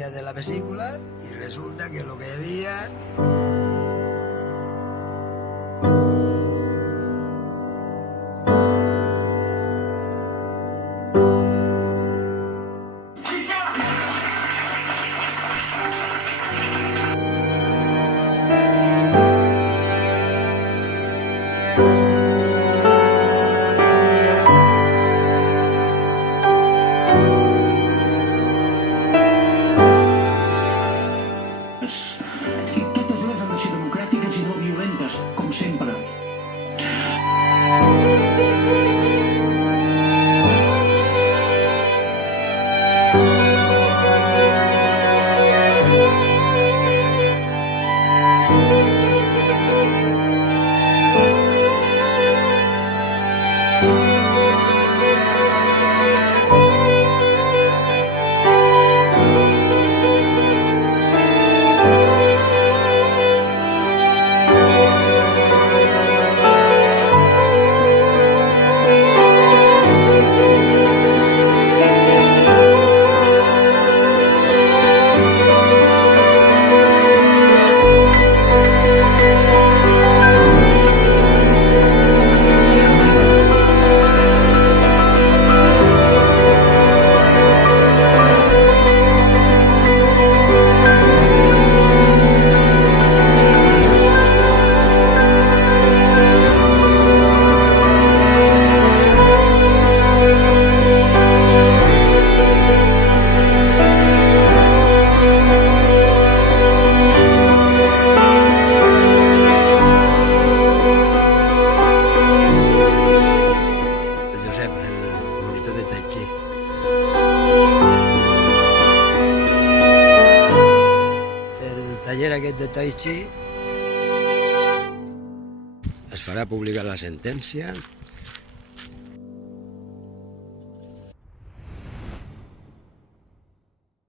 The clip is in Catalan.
història de la vesícula i resulta que el que hi havia... I totes elles han de ser democràtiques i no violentes, com sempre. El taller aquest de Tai Chi es farà publicar la sentència